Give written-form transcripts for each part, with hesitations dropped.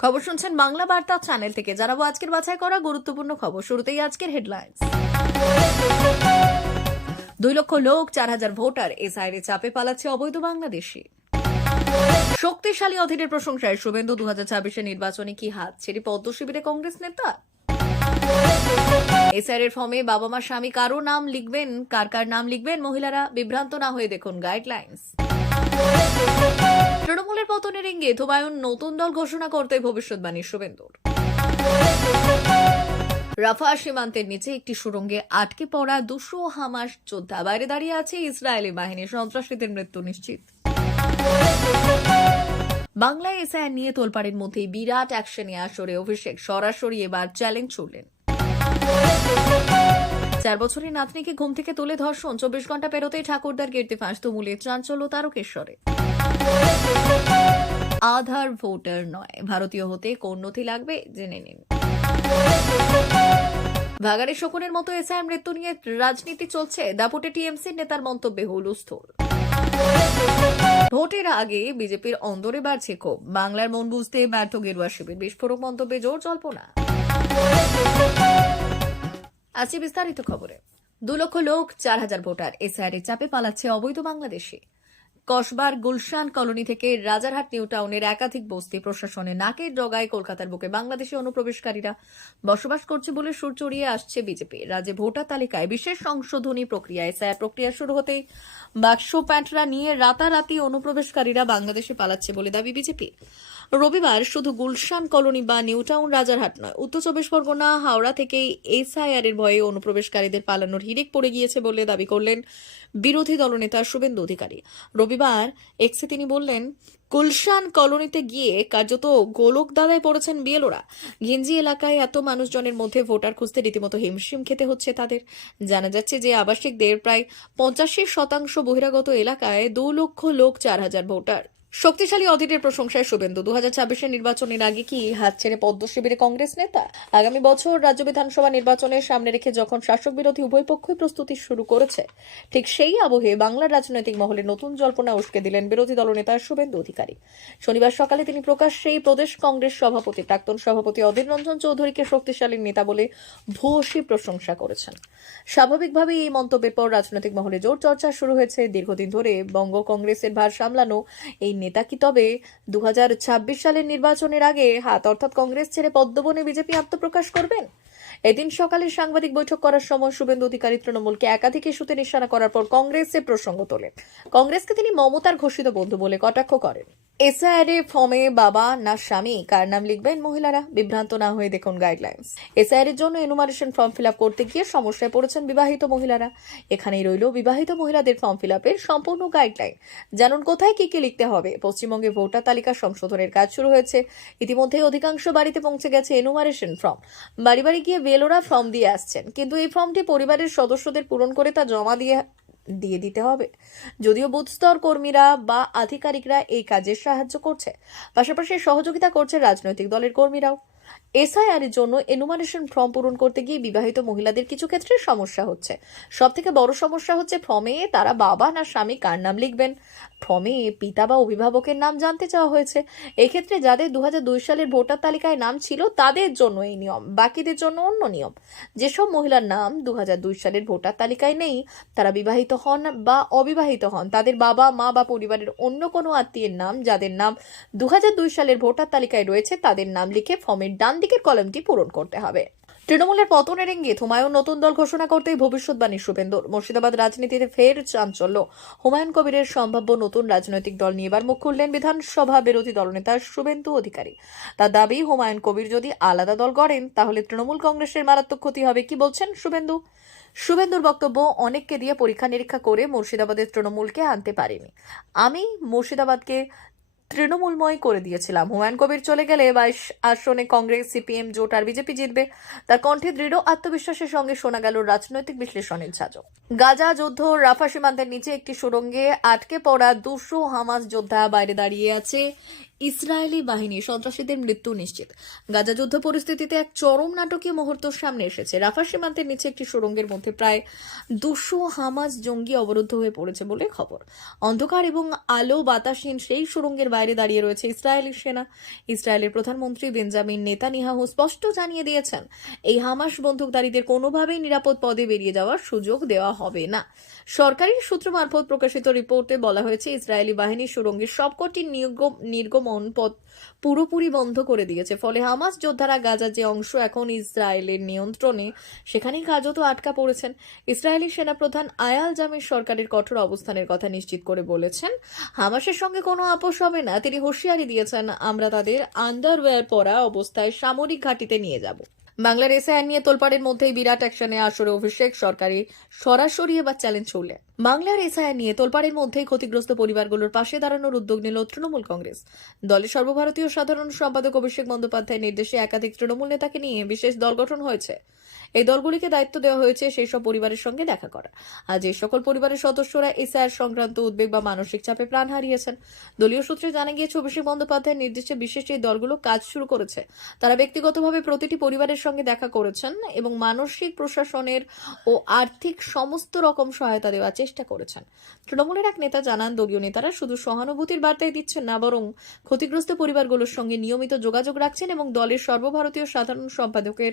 খবর শুনছেন বাংলা বার্তা চ্যানেল থেকে। জানাবো আজকের বাছাই করা গুরুত্বপূর্ণ খবর। শুরুতেই আজকের হেডলাইন্স। 2 লক্ষ লোক, 4,000 ভোটার, এসআইআর চাপে পালাচ্ছে অবৈধ বাংলাদেশি। শক্তিশালী অধীরের প্রশংসায় শুভেন্দু 2026 নির্বাচনে কি হাত ছেড়ে পদ্ম শিবিরে কংগ্রেস নেতা। এসআইআর ফর্মে বাবা মা স্বামী কারো নাম লিখবেন, কার নাম লিখবেন মহিলারা বিভ্রান্ত না হয়ে দেখুন গাইডলাইন্স। তৃণমূলের পতনের ইঙ্গিত, হুমায়ুন নতুন দল ঘোষণা করতে ভবিষ্যৎবাণী শুভেন্দুর। রাফা সীমান্তের নিচে একটি সুড়ঙ্গে আটকে পড়া 200 হামাস যোদ্ধা, বাইরে দাঁড়িয়ে আছে ইসরায়েলি বাহিনী, সন্ত্রাসীদের মৃত্যু নিশ্চিত। বাংলায় এসআইআর নিয়ে তোলপাড়ের মধ্যেই বিরাট অ্যাকশনে আসরে অভিষেক, সরাসরি এবার চ্যালেঞ্জ ছুড়লেন। 4 বছরের নাতনিকে ঘুম থেকে তুলে ধর্ষণ, 24 ঘন্টা পেরোতেই ঠাকুরদার কীর্তি ফাঁস, তুমুলে চাঞ্চল্য তারকেশ্বরে। আধার ভোটার নয়, ভারতীয় হতে কোন নথি লাগবে জেনে নিন। ভাগাড়ে শকুনের মতো এসআইআর মৃত্যু নিয়ে রাজনীতি চলছে, দাপুটে টিএমসির নেতার মন্তব্যে হুলস্থুল। ভোটের আগে বিজেপির অন্দরে বাড়ছে ক্ষোভ, বাংলার মন বুঝতে ব্যর্থ গেরুয়া শিবির, বিস্ফোরক মন্তব্যে জোর জল্পনা। আজকে বিস্তারিত খবরে। 2 লক্ষ লোক, 4,000 ভোটার, এসআইআর চাপে পালাচ্ছে অবৈধ বাংলাদেশি। কসবার গুলশান কলোনি থেকে রাজারহাট নিউ টাউনের একাধিক বস্তি প্রশাসনের নাকের ডগায় কলকাতার বুকে বাংলাদেশি অনুপ্রবেশকারীরা বসবাস করছে বলে সুর চড়িয়ে আসছে বিজেপি। রাজ্যে ভোটার তালিকায় বিশেষ সংশোধনী প্রক্রিয়া, এসআইআর প্রক্রিয়া শুরু হতেই বাক্স প্যাঁটরা নিয়ে রাতারাতি অনুপ্রবেশকারীরা বাংলাদেশে পালাচ্ছে বলে দাবি বিজেপি। রবিবার শুধু গুলশান কলোনি বা নিউ টাউন রাজারহাট নয়, উত্তর 24 পরগনা, হাওড়া থেকেই এসআইআর এর ভয়ে অনুপ্রবেশকারীদের পালানোর হিড়িক পড়ে গিয়েছে বলে দাবি করলেন বিরোধী দলনেতা শুভেন্দু অধিকারী। রবিবার এক্সে তিনি বললেন, গুলশান কলোনিতে গিয়ে কার্যত গোলক দাদায় পড়েছেন বিএলওরা। ঘিঞ্জি এলাকায় এত মানুষজনের মধ্যে ভোটার খুঁজতে রীতিমতো হিমশিম খেতে হচ্ছে তাদের। জানা যাচ্ছে যে আবাসিকদের প্রায় 85% বহিরাগত এলাকায় 2 লক্ষ লোক, 4,000 ভোটার। শক্তিশালী অধীরের প্রশংসায় শুভেন্দু 2026 নির্বাচনের আগে কি হাত ছেড়ে পদ্ম শিবিরে কংগ্রেস নেতা। আগামী বছর রাজ্য বিধানসভা নির্বাচনের সামনে রেখে যখন শাসক বিরোধী উভয় পক্ষই প্রস্তুতি শুরু করেছে, ঠিক সেই আবহে বাংলার রাজনৈতিক মহলে নতুন জল্পনা উস্কে দিলেন বিরোধী দলনেতা শুভেন্দু অধিকারী। শনিবার সকালে তিনি প্রকাশ্যেই প্রদেশ কংগ্রেস সভাপতি, প্রাক্তন সভাপতি অধীর রঞ্জন চৌধুরীকে শক্তিশালী নেতা বলে ভূয়সী প্রশংসা করেছেন। স্বাভাবিকভাবেই এই মন্তব্যের পর রাজনৈতিক মহলে জোর চর্চা শুরু হয়েছে। দীর্ঘদিন ধরে বঙ্গ কংগ্রেসের ভার সামলানো এই নেতা কি তবে 2026 সালের নির্বাচনের আগে হাত অর্থাৎ কংগ্রেস ছেড়ে পদ্মবনে বিজেপি আত্মপ্রকাশ করবেন? এদিন সকালে সাংবাদিক বৈঠক করার সময় শুভেন্দু অধিকারী তৃণমূলকে একাধিক ইস্যুতে নিশানা করার পর কংগ্রেসের প্রসঙ্গ তোলেন। কংগ্রেসকে তিনি মমতার ঘোষিত বন্ধু বলে কটাক্ষ করেন। এসআইআর ফর্মে বাবা না স্বামী কার নাম লিখবেন মহিলারা বিভ্রান্ত না হয়ে দেখুন গাইডলাইন্স। এসআইআর এর জন্য এনুমারেশন ফর্ম ফিল আপ করতে গিয়ে সমস্যায় পড়েছেন বিবাহিত মহিলারা। এখানেই রইল বিবাহিত মহিলাদের ফর্ম ফিল আপের সম্পূর্ণ গাইডলাইন। জানুন কোথায় কি কি লিখতে হবে। পশ্চিমবঙ্গে ভোটার তালিকা সংশোধনের কাজ শুরু হয়েছে। ইতিমধ্যে অধিকাংশ বাড়িতে পৌঁছে গেছে এনুমারেশন ফর্ম। বাড়ি বাড়ি গিয়ে বেলোরা ফর্ম দিয়ে আসছেন, কিন্তু এই ফর্মটি পরিবারের সদস্যদের পূরণ করে তা জমা দিয়ে দিতে হবে। যদিও বুথ স্তর কর্মীরা বা আধিকারিকরা এই কাজে সাহায্য করছে, পাশাপাশি সহযোগিতা করছে রাজনৈতিক দলের কর্মীরাও। এসআইআর এর জন্য এনুমারেশন ফর্ম পূরণ করতে গিয়ে বিবাহিত মহিলাদের কিছু ক্ষেত্রে সমস্যা হচ্ছে। সব থেকে বড় সমস্যা হচ্ছে ফর্মে তারা বাবা না স্বামী কার নাম লিখবেন। ফর্মে পিতা বা অভিভাবকের নাম জানতে চাওয়া হয়েছে। এক্ষেত্রে যাদের 2002 সালের ভোটার তালিকায় নাম ছিল তাদের জন্য এই নিয়ম, বাকিদের জন্য অন্য নিয়ম। যেসব মহিলার নাম 2002 সালের ভোটার তালিকায় নেই, তারা বিবাহিত হন বা অবিবাহিত হন, তাদের বাবা মা বা পরিবারের অন্য কোনো আত্মীয়ের নাম যাদের নাম 2002 সালের ভোটার তালিকায় রয়েছে তাদের নাম লিখে ফর্মের ডান দিকের কলামটি পূরণ করতে হবে। তৃণমূলের পতনের ইঙ্গিত, হুমায়ুন নতুন দল ঘোষণা করতেই ভবিষ্যৎবাণী শুভেন্দুর। মুর্শিদাবাদ রাজনীতিতে ফের চাঞ্চল্য, হুমায়ুন কবিরের সম্ভাব্য নতুন রাজনৈতিক দল নিয়ে এবার মুখ খুললেন বিধানসভা বিরোধী দলনেতা শুভেন্দু অধিকারী। তার দাবি, হুমায়ুন কবির যদি আলাদা দল গড়েন তাহলে তৃণমূল কংগ্রেসের মারাত্মক ক্ষতি হবে। কি বলছেন শুভেন্দু? শুভেন্দুর বক্তব্য, অনেককে দিয়ে পরীক্ষা নিরীক্ষা করে মুর্শিদাবাদের তৃণমূলকে আনতে পারিনি। আমি মুর্শিদাবাদকে তৃণমূলময় করে দিয়েছিলাম। হুমায়ুন কবির চলে গেলে 22 আসনে কংগ্রেস, সিপিএম জোট আর বিজেপি জিতবে। তার কণ্ঠে দৃঢ় আত্মবিশ্বাসের সঙ্গে শোনা গেল রাজনৈতিক বিশ্লেষণের ঝাঁঝ। গাজা যুদ্ধ, রাফা সীমান্তের নিচে একটি সুড়ঙ্গে আটকে পড়া 200 হামাস যোদ্ধা, বাইরে দাঁড়িয়ে আছে ইসরায়েলি বাহিনী সন্ত্রাসীদের মৃত্যু নিশ্চিত। গাজা যুদ্ধ পরিস্থিতিতে এক চরম নাটকীয় মুহূর্ত সামনে এসেছে। রাফা সীমান্তের নিচে একটি সুড়ঙ্গের মধ্যে প্রায় 200 হামাস জঙ্গি অবরুদ্ধ হয়ে পড়েছে বলে খবর। অন্ধকার এবং আলো বাতাসহীন সেই সুড়ঙ্গের বাইরে দাঁড়িয়ে রয়েছে ইসরায়েলি সেনা। ইসরায়েলের প্রধানমন্ত্রী বেঞ্জামিন নেতানিয়াহু স্পষ্ট জানিয়ে দিয়েছেন, এই হামাস বন্দুকধারীদের কোনোভাবেই নিরাপদ পদে বেরিয়ে যাওয়ার সুযোগ দেওয়া হবে না। সরকারি সূত্র মারফত প্রকাশিত রিপোর্টে বলা হয়েছে, ইসরায়েলি বাহিনী সুড়ঙ্গের সবকটি নির্গমন পথ পুরোপুরি বন্ধ করে দিয়েছে। ফলে হামাস যোদ্ধারা গাজার যে অংশ এখন ইসরায়েলের নিয়ন্ত্রণে, সেখানেই কার্যত আটকা পড়েছেন। ইসরায়েলি সেনাপ্রধান আয়াল জামির সরকারের কঠোর অবস্থানের কথা নিশ্চিত করে বলেছেন, হামাসের সঙ্গে কোনো আপোষ হবে না। তিনি হুঁশিয়ারি দিয়েছেন, আমরা তাদের আন্ডারওয়্যার পরা অবস্থায় সামরিক ঘাঁটিতে নিয়ে যাব। বাংলার এসআইআর নিয়ে তোলপাড়ের মধ্যেই বিরাট অ্যাকশনে আসরে অভিষেক সরকারি সরাসরি এবার চ্যালেঞ্জ ছুড়লে। বাংলার এসআইআর নিয়ে তোলপাড়ের মধ্যেই ক্ষতিগ্রস্ত পরিবারগুলোর পাশে দাঁড়ানোর উদ্যোগ নিল তৃণমূল কংগ্রেস। দলের সর্বভারতীয় সাধারণ সম্পাদক অভিষেক বন্দ্যোপাধ্যায়ের নির্দেশে একাধিক তৃণমূল নেতাকে নিয়ে বিশেষ দল গঠন হয়েছে। এই দলগুলিকে দায়িত্ব দেওয়া হয়েছে সেই সব পরিবারের সঙ্গে দেখা করা। আজ এই সকল পরিবারের সদস্যরা এসআইআর সংক্রান্ত উদ্বেগ বা মানসিক চাপে প্রাণ হারিয়েছেন। দলীয় সূত্রে জানা গিয়েছে, অভিষেক বন্দ্যোপাধ্যায়ের নির্দেশে বিশেষ এই দলগুলো কাজ শুরু করেছে। তারা ব্যক্তিগতভাবে প্রতিটি পরিবারের সঙ্গে দেখা করেছেন এবং মানসিক, প্রশাসনের ও আর্থিক সমস্ত রকম সহায়তা দেওয়ার চেষ্টা করেছেন। তৃণমূলের এক নেতা জানান, দলীয় নেতারা শুধু সহানুভূতির বার্তাই দিচ্ছেন না, বরং ক্ষতিগ্রস্ত পরিবারগুলোর সঙ্গে নিয়মিত যোগাযোগ রাখছেন এবং দলের সর্বভারতীয় সাধারণ সম্পাদকের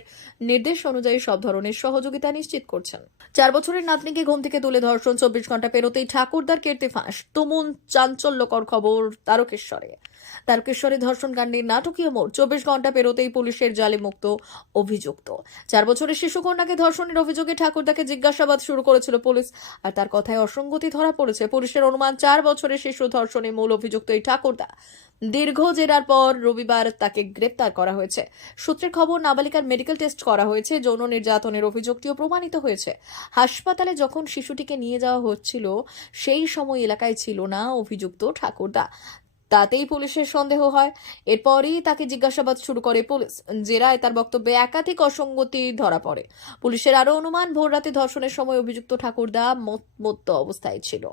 নির্দেশ অনুযায়ী সব ধরনের সহযোগিতা নিশ্চিত করছেন। 4 বছরের নাতনিকে ঘুম থেকে তুলে ধর্ষণ, 24 ঘন্টা পেরোতেই ঠাকুরদার কীর্তি ফাঁস। তুমুল চাঞ্চল্যকর খবর তারকেশ্বরে ধর্ষণ কাণ্ডের নাটকীয় মোড়। 24 ঘন্টা পেরোতেই পুলিশের জালে মুক্ত অভিযুক্ত। 4 বছরের শিশুকন্যাকে ধর্ষণের অভিযোগে ঠাকুরদাকে জিজ্ঞাসাবাদ শুরু করেছিল পুলিশ, আর তার কথায় অসঙ্গতি ধরা পড়েছে। পুলিশের অনুমান, 4 বছরের শিশু ধর্ষণে মূল অভিযুক্ত এই ঠাকুরদা। দীর্ঘ জেরার পর রবিবার তাকে গ্রেপ্তার করা হয়েছে। সূত্রের খবর, নাবালিকার মেডিকেল টেস্ট করা হয়েছে। যৌন নির্যাতনের অভিযোগটিও প্রমাণিত হয়েছে। হাসপাতালে যখন শিশুটিকে নিয়ে যাওয়া হচ্ছিল, সেই সময় এলাকায় ছিল না অভিযুক্ত ঠাকুরদা। তাতেই পুলিশের সন্দেহ হয়। এরপরই তাকে জিজ্ঞাসাবাদ শুরু করে পুলিশ। জেরায় তার বক্তব্যে একাধিক অসঙ্গতি ধরা পড়ে। পুলিশের আরো অনুমান, ভোররাতে ধর্ষণের সময় অভিযুক্ত ঠাকুরদা মত্ত অবস্থায় ছিল।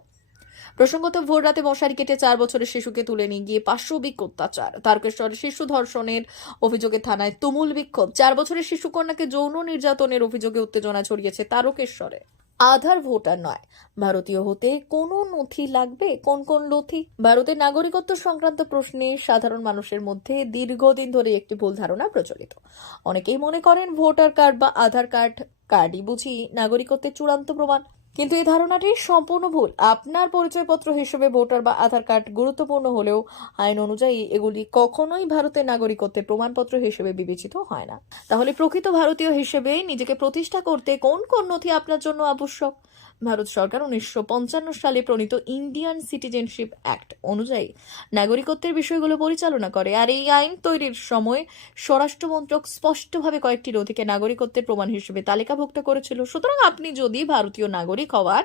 প্রসঙ্গত, ভোররাতে মশারি কেটে 4 বছরের শিশুকে তুলে নিয়ে গিয়ে পাশবিক অত্যাচার। তারকেশ্বরে শিশু ধর্ষণের অভিযোগে থানায় তুমুল বিক্ষোভ। 4 বছরের শিশু কন্যাকে যৌন নির্যাতনের অভিযোগে উত্তেজনা ছড়িয়েছে তারকেশ্বরে। আধার ভোটার নয়, ভারতীয় হতে কোনো নথি লাগবে? কোন কোন নথি? ভারতের নাগরিকত্ব সংক্রান্ত প্রশ্নে সাধারণ মানুষের মধ্যে দীর্ঘদিন ধরে একটি ভুল ধারণা প্রচলিত। অনেকেই মনে করেন, ভোটার কার্ড বা আধার কার্ডই বুঝি নাগরিকত্বের চূড়ান্ত প্রমাণ। কিন্তু এই ধারণাটি সম্পূর্ণ ভুল। আপনার পরিচয়পত্র হিসেবে ভোটার বা আধার কার্ড গুরুত্বপূর্ণ হলেও আইন অনুযায়ী এগুলি কখনোই ভারতের নাগরিকত্বের প্রমাণপত্র হিসেবে বিবেচিত হয় না। তাহলে প্রকৃত ভারতীয় হিসেবে নিজেকে প্রতিষ্ঠা করতে কোন কোন নথি আপনার জন্য আবশ্যক? ভারত সরকার 1955 সালে প্রণীত ইন্ডিয়ান সিটিজেনশিপ অ্যাক্ট অনুযায়ী নাগরিকত্বের বিষয়গুলো পরিচালনা করে। আর এই আইন তৈরির সময় স্বরাষ্ট্র মন্ত্রক স্পষ্টভাবে কয়েকটি নথিকে নাগরিকত্বের প্রমাণ হিসেবে তালিকাভুক্ত করেছিল। সুতরাং আপনি যদি ভারতীয় নাগরিক হওয়ার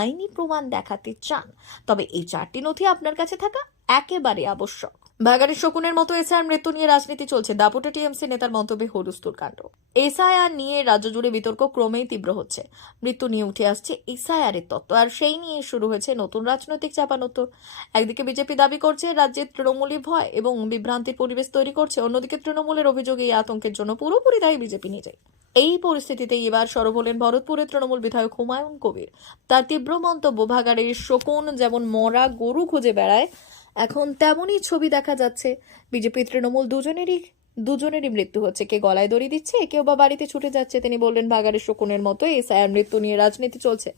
আইনি প্রমাণ দেখাতে চান, তবে এই 4টি নথি আপনার কাছে থাকা একেবারে আবশ্যক। ভাগাড়ের শকুনের মতো এসআইআর মৃত্যু নিয়ে রাজনীতি চলছে। দাপুটে টিএমসি নেতার মন্তব্যে হুলস্থুল কাণ্ড। এসআইআর নিয়ে রাজ্য জুড়ে বিতর্ক ক্রমেই তীব্র হচ্ছে। মৃত্যু নিয়ে উঠে আসছে এসআইআরের তত্ত্ব, আর সেই নিয়ে শুরু হয়েছে নতুন রাজনৈতিক চাপানোত্তর। একদিকে বিজেপি দাবি করছে রাজ্যে তৃণমূলই ভয় এবং বিভ্রান্তির পরিবেশ তৈরি করছে, অন্যদিকে তৃণমূলের অভিযোগ এই আতঙ্কের জন্য পুরোপুরি দায়ী বিজেপি নিজেই। এই পরিস্থিতিতে এবার সরব হলেন ভরতপুরের তৃণমূল বিধায়ক হুমায়ুন কবির। তার তীব্র মন্তব্য, ভাগাড়ের শকুন যেমন মরা গরু খুঁজে বেড়ায়, এখন তেমনই ছবি দেখা যাচ্ছে। বিজেপি তৃণমূল দুজনেরই মৃত্যু হচ্ছে। কে গলায় দড়ি দিচ্ছে, কেউ বা বাড়িতে ছুটে যাচ্ছে। তিনি বললেন, ভাগাড়ের শকুনের মতো এসআইআর মৃত্যু নিয়ে রাজনীতি চলছে।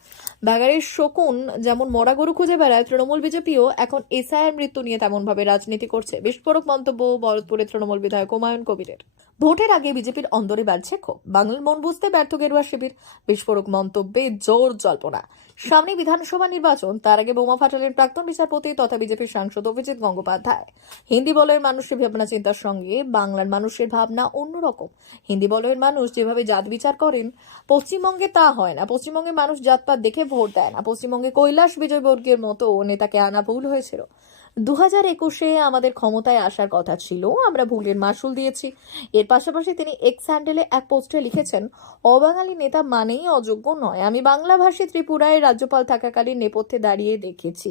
ভাগাড়ের শকুন যেমন মরা গরু খুঁজে বেড়ায়, তৃণমূল বিজেপিও এখন এসআইআর মৃত্যু নিয়ে তেমন ভাবে রাজনীতি করছে। বিস্ফোরক মন্তব্য ভরতপুরের তৃণমূল বিধায়ক হুমায়ুন কবিরের। ভোটের আগে বিজেপির অন্দরে বাড়ছে ক্ষোভ। বাংলার মন বুঝতে ব্যর্থ গেরুয়া শিবির। বিস্ফোরক মন্তব্যে জোর জল্পনা। সামনে বিধানসভা নির্বাচন, তার আগে বোমা ফাটালেন প্রাক্তন বিচারপতি তথা বিজেপির সাংসদ অভিজিৎ গঙ্গোপাধ্যায়। হিন্দি বলয়ের মানুষের ভাবনা চিন্তার সঙ্গে বাংলার মানুষের ভাবনা অন্যরকম। হিন্দি বলয়ের মানুষ যেভাবে জাত বিচার করেন, পশ্চিমবঙ্গে তা হয় না। পশ্চিমবঙ্গের মানুষ জাতপাত দেখে ভোট দেয় না। পশ্চিমবঙ্গে কৈলাস বিজয়বর্গীয়ের মতো নেতাকে আনা ভুল হয়েছিল। 2021-এ আমাদের ক্ষমতায় আসার কথা ছিল, আমরা ভুলের মাসুল দিয়েছি। এর পাশাপাশি তিনি এক্স হ্যান্ডেলে এক পোস্টে লিখেছেন, অবাঙালি নেতা মানেই অযোগ্য নয়। আমি বাংলাভাষী ত্রিপুরায় রাজ্যপাল থাকাকালীন নেপথ্যে দাঁড়িয়ে দেখেছি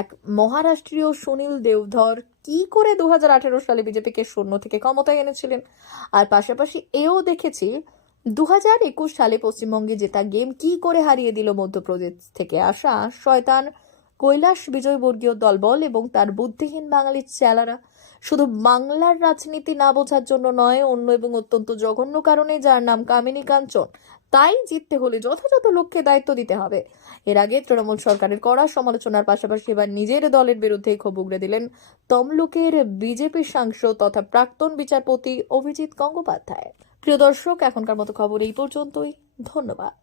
এক মহারাষ্ট্রীয় সুনীল দেওধর কি করে 2018 সালে বিজেপিকে শূন্য থেকে ক্ষমতায় এনেছিলেন। আর পাশাপাশি এও দেখেছি 2021 সালে পশ্চিমবঙ্গে জেতা গেম কি করে হারিয়ে দিল মধ্যপ্রদেশ থেকে আসা শয়তান কৈলাস বিজয়বর্গীয় দলবল এবং তার বুদ্ধিহীন বাঙালি চেলারা। শুধু বাংলার রাজনীতি না বোঝার জন্য নয়, অন্য এবং অত্যন্ত জঘন্য কারণে, যার নাম কামিনী কাঞ্চন। তাই জিততে হলে যথাযথ লক্ষ্যে দায়িত্ব দিতে হবে। এর আগে তৃণমূল সরকারের কড়া সমালোচনার পাশাপাশি এবার নিজের দলের বিরুদ্ধে ক্ষোভ উগড়ে দিলেন তমলুকের বিজেপি সাংসদ তথা প্রাক্তন বিচারপতি অভিজিৎ গঙ্গোপাধ্যায়। প্রিয় দর্শক, এখনকার মতো খবর এই পর্যন্তই। ধন্যবাদ।